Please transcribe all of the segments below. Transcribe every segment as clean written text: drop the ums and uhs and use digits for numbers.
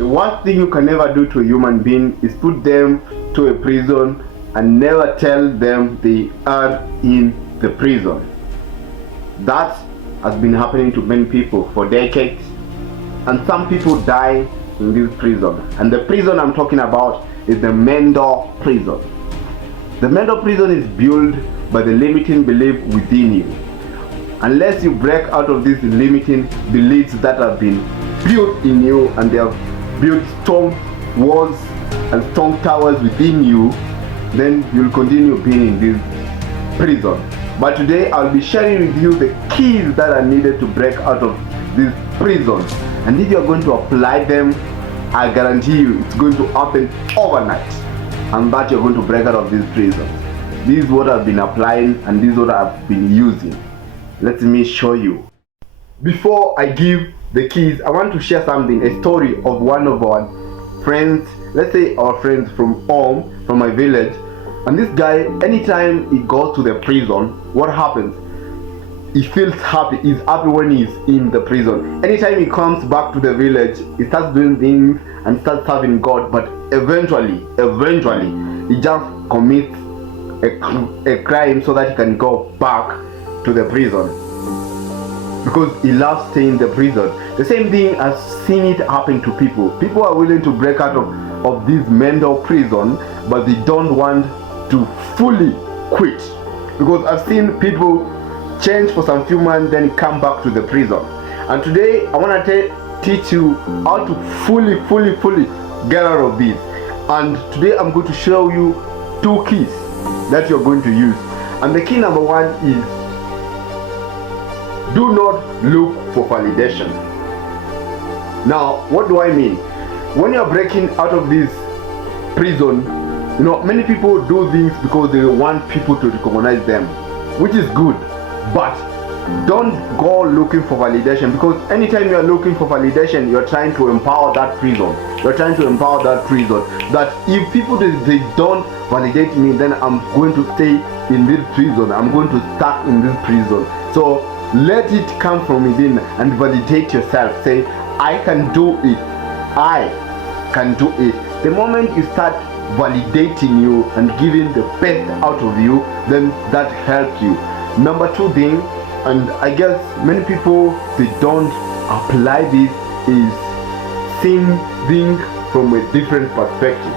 The worst thing you can ever do to a human being is put them to a prison and never tell them they are in the prison. That has been happening to many people for decades, and some people die in this prison. And the prison I'm talking about is the mental prison. The mental prison is built by the limiting belief within you. Unless you break out of these limiting beliefs that have been built in you, and they have built strong walls and strong towers within you, then you'll continue being in this prison. But today I'll be sharing with you the keys that are needed to break out of this prison. And if you're going to apply them, I guarantee you it's going to happen overnight, and that you're going to break out of this prison. This is what I've been applying, and this is what I've been using. Let me show you. Before I give the keys, I want to share something, a story of one of our friends, let's say our friends from home, from my village. And this guy, anytime he goes to the prison, what happens? He feels happy. He's happy when he's in the prison. Anytime he comes back to the village, he starts doing things and starts serving God. But eventually, he just commits a crime so that he can go back to the prison, because he loves staying in the prison. The same thing, I've seen it happen to people. People are willing to break out of this mental prison, but they don't want to fully quit, because I've seen people change for some few months, then come back to the prison. And today I want to teach you how to fully get out of this. And today I'm going to show you 2 keys that you're going to use. And the key number 1 is, do not look for validation. Now, what do I mean? When you're breaking out of this prison, many people do things because they want people to recognize them, which is good. But don't go looking for validation, because anytime you're looking for validation, you're trying to empower that prison. You're trying to empower that prison. That if people they don't validate me, then I'm going to stay in this prison. I'm going to stuck in this prison. So let it come from within and validate yourself. Say, I can do it. I can do it. The moment you start validating you and giving the best out of you, then that helps you. Number 2 thing, and I guess many people they don't apply this, is seeing things from a different perspective.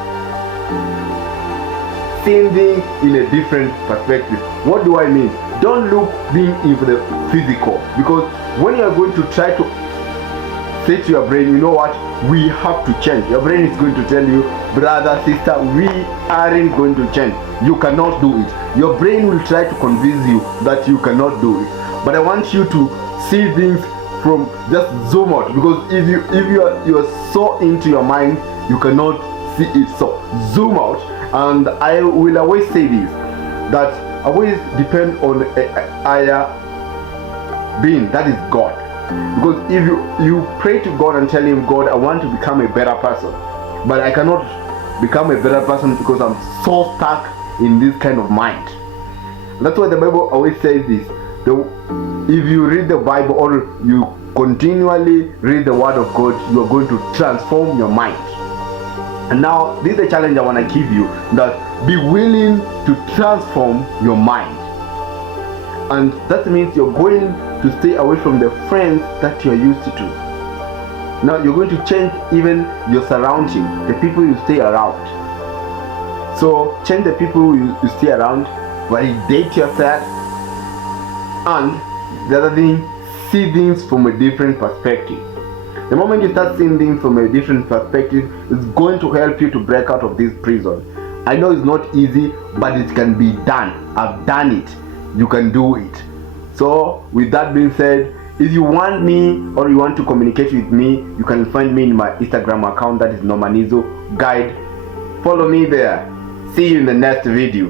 Seeing things in a different perspective. What do I mean? Don't look things into the physical, because when you are going to try to say to your brain, you know what, we have to change, your brain is going to tell you, brother, sister, we aren't going to change. You cannot do it. Your brain will try to convince you that you cannot do it. But I want you to see things from, just zoom out, because if you are so into your mind, you cannot see it. So zoom out. And I will always say this, that always depend on a higher being, that is God. Because if you pray to God and tell him, God, I want to become a better person, but I cannot become a better person because I'm so stuck in this kind of mind. That's why the Bible always says this. If you read the Bible or you continually read the word of God, you are going to transform your mind. And now this is the challenge I want to give you, that be willing to transform your mind. And that means you're going to stay away from the friends that you're used to. Now you're going to change even your surrounding, the people you stay around. So change the people you stay around, validate yourself, and the other thing, see things from a different perspective. The moment you start seeing things from a different perspective, it's going to help you to break out of this prison. I know it's not easy, but it can be done. I've done it. You can do it. So with that being said, if you want me or you want to communicate with me, you can find me in my Instagram account, that is Normanizo Guide. Follow me there. See you in the next video.